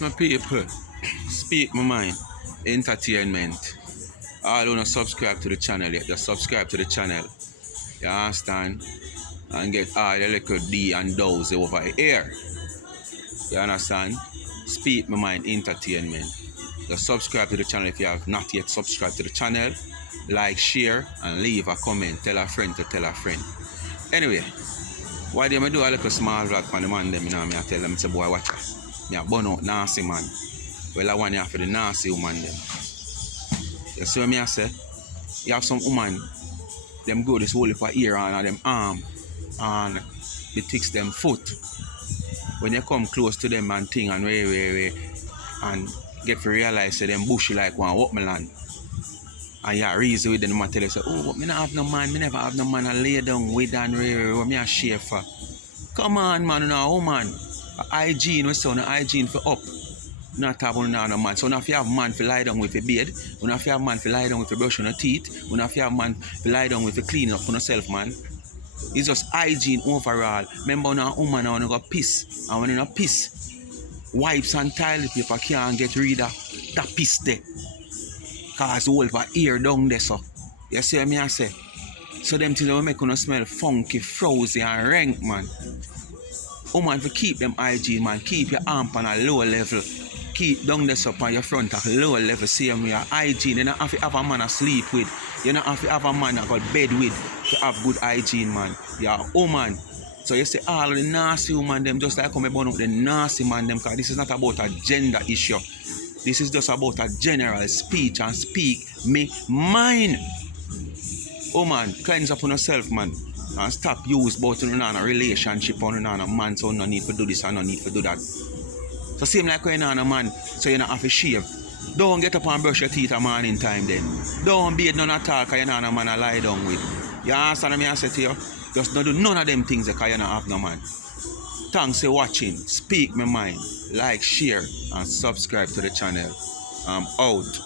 My people, speak my mind, entertainment. All who not subscribe to the channel yet, just subscribe to the channel. You understand? And get all the little D and those over here. You understand? Speak my mind, entertainment. Just subscribe to the channel if you have not yet subscribed to the channel. Like, share, and leave a comment. Tell a friend to tell a friend. Anyway, why do I do a little small vlog for the man them? You know, I tell them, say, boy, watch out. Me a burn out nasty man. Well, I want you for the nasty woman them. You see what me I say? You have some woman, them go this whole heap of ear and them arm and they fix them foot. When you come close to them and thing and way and get to realize that them bushy like one watermelon. And you reason with them and tell you say, oh, but me not have no man, me never have no man I lay down with and what me a share for. Come on man, you know, woman. Hygiene, we say on hygiene for up. Not have no man. So now if you have man for lie down with a beard, when if you have man for lie down with a brush on your teeth, when if you have man for lie down with a clean up on yourself, man. It's just hygiene overall. Remember when a woman when you go piss, and when you piss, wipes and toilet paper can't get rid of that piss there. Cause the whole for ear down there, so. You see what I say? So them things will make you smell funky, frozy and rank, man. Woman, to keep them hygiene, man, keep your arm on a low level. Keep down this up on your front at a low level. Same way, hygiene. You don't have to have a man to sleep with. You don't have to have a man to go to bed with to have good hygiene, man. You're a woman. So you say all the nasty woman, them just like come born out the nasty man, them, because this is not about a gender issue. This is just about a general speech and speak me mind. Woman, cleanse up on yourself, man. And stop use about a relationship on a man, so no need to do this and no need to do that. So same like when you're on a man, so you don't have to shave. Don't get up and brush your teeth a morning time then. Don't bathe none at all because you're not a man to lie down with. You understand what I say to you? Just don't do none of them things because you don't have no man. Thanks for watching. Speak my mind. Like, share, and subscribe to the channel. I'm out.